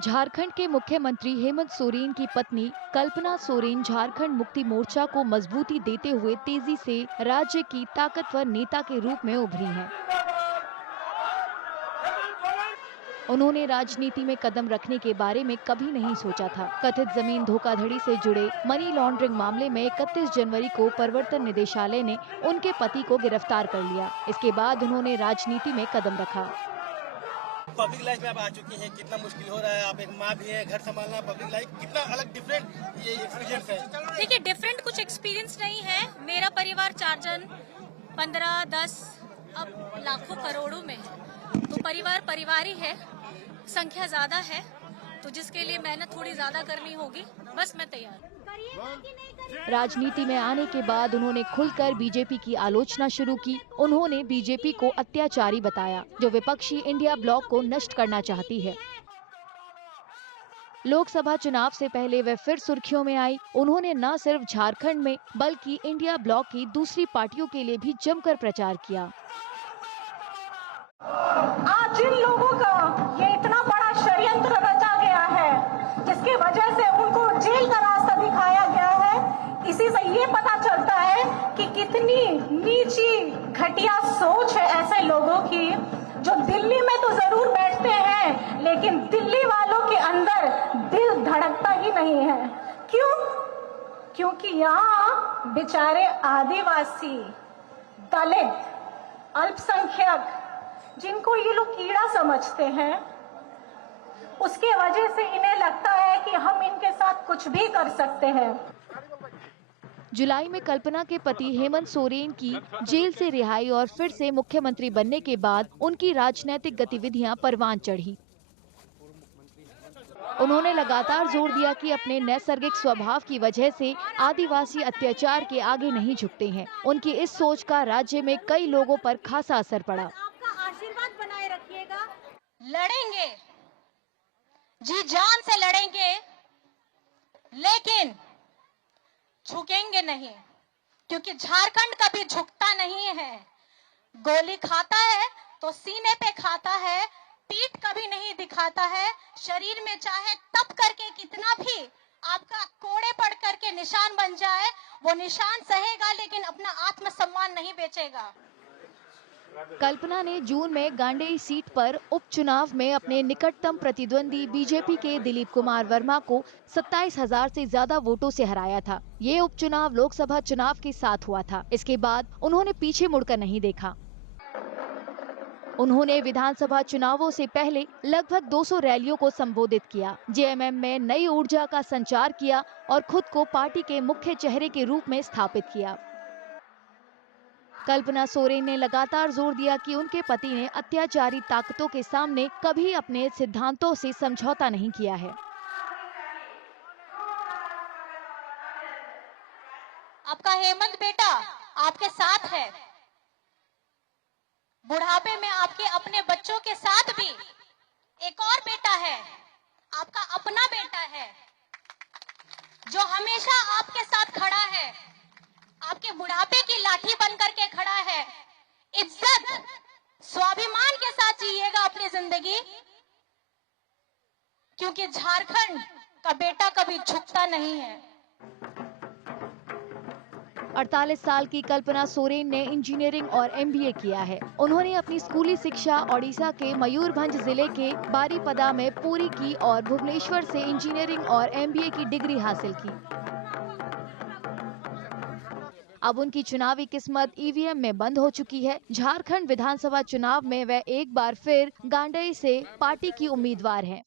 झारखंड के मुख्यमंत्री हेमंत सोरेन की पत्नी कल्पना सोरेन झारखंड मुक्ति मोर्चा को मजबूती देते हुए तेजी से राज्य की ताकतवर नेता के रूप में उभरी हैं। उन्होंने राजनीति में कदम रखने के बारे में कभी नहीं सोचा था। कथित जमीन धोखाधड़ी से जुड़े मनी लॉन्ड्रिंग मामले में 31 जनवरी को प्रवर्तन निदेशालय ने उनके पति को गिरफ्तार कर लिया। इसके बाद उन्होंने राजनीति में कदम रखा। पब्लिक लाइफ में आप आ चुकी हैं, कितना मुश्किल हो रहा है। आप एक माँ भी है, घर संभालना, पब्लिक लाइफ कितना अलग डिफरेंट ये एक्सपीरियंस है। देखिए, डिफरेंट कुछ एक्सपीरियंस नहीं है। मेरा परिवार 4 जन 15, 10 अब लाखों करोड़ों में है, तो परिवार ही है। संख्या ज्यादा है तो जिसके लिए मेहनत थोड़ी ज्यादा करनी होगी। बस मैं तैयार हूँ। राजनीति में आने के बाद उन्होंने खुलकर बीजेपी की आलोचना शुरू की। उन्होंने बीजेपी को अत्याचारी बताया, जो विपक्षी इंडिया ब्लॉक को नष्ट करना चाहती है। लोकसभा चुनाव से पहले वे फिर सुर्खियों में आई। उन्होंने न सिर्फ झारखंड में बल्कि इंडिया ब्लॉक की दूसरी पार्टियों के लिए भी जमकर प्रचार किया। आज जिन लोगों का ये इतना बड़ा षड्यंत्र रचा गया है, जिसकी वजह से उनको जेल का रास्ता दिखाया गया है, इसी से ये पता चलता है कि कितनी नीची घटिया सोच है ऐसे लोगों की, जो दिल्ली में तो जरूर बैठते हैं लेकिन दिल्ली वालों के अंदर दिल धड़कता ही नहीं है। क्यों? क्योंकि यहाँ बेचारे आदिवासी, दलित, अल्पसंख्यक, जिनको ये लोग कीड़ा समझते हैं, उसके वजह से इन्हें लगता है कि हम इनके साथ कुछ भी कर सकते हैं। जुलाई में कल्पना के पति हेमंत सोरेन की जेल से रिहाई और फिर से मुख्यमंत्री बनने के बाद उनकी राजनीतिक गतिविधियां परवान चढ़ी। उन्होंने लगातार जोर दिया कि अपने नैसर्गिक स्वभाव की वजह से आदिवासी अत्याचार के आगे नहीं झुकते हैं। उनकी इस सोच का राज्य में कई लोगों पर खासा असर पड़ा। आशीर्वाद बनाए रखिएगा। लड़ेंगे, जी जान से लड़ेंगे, लेकिन झुकेंगे नहीं, क्योंकि झारखंड कभी झुकता नहीं है। गोली खाता है तो सीने पे खाता है, पीठ कभी नहीं दिखाता है। शरीर में चाहे तप करके कितना भी आपका कोड़े पड़ करके निशान बन जाए, वो निशान सहेगा, लेकिन अपना आत्मसम्मान नहीं बेचेगा। कल्पना ने जून में गांडेय सीट पर उपचुनाव में अपने निकटतम प्रतिद्वंदी बीजेपी के दिलीप कुमार वर्मा को 27,000 से ज्यादा वोटों से हराया था। ये उपचुनाव लोकसभा चुनाव के साथ हुआ था। इसके बाद उन्होंने पीछे मुड़कर नहीं देखा। उन्होंने विधानसभा चुनावों से पहले लगभग 200 रैलियों को संबोधित किया, जेएमएम में नई ऊर्जा का संचार किया और खुद को पार्टी के मुख्य चेहरे के रूप में स्थापित किया। कल्पना सोरेन ने लगातार जोर दिया कि उनके पति ने अत्याचारी ताकतों के सामने कभी अपने सिद्धांतों से समझौता नहीं किया है। आपका हेमंत बेटा आपके साथ है, बुढ़ापे में आपके अपने बच्चों के साथ भी एक और बेटा है, आपका अपना बेटा है, जो हमेशा आपके साथ खड़ा है, आपके बुढ़ापे की लाठी बन करके खड़ा है। इज्जत, स्वाभिमान के साथ जिएगा अपनी जिंदगी, क्योंकि झारखंड का बेटा कभी झुकता नहीं है। 48 साल की कल्पना सोरेन ने इंजीनियरिंग और एमबीए किया है। उन्होंने अपनी स्कूली शिक्षा ओडिशा के मयूरभंज जिले के बारीपदा में पूरी की और भुवनेश्वर से इंजीनियरिंग और एमबीए की डिग्री हासिल की। अब उनकी चुनावी किस्मत ईवीएम में बंद हो चुकी है। झारखंड विधानसभा चुनाव में वे एक बार फिर गांडेय से पार्टी की उम्मीदवार हैं।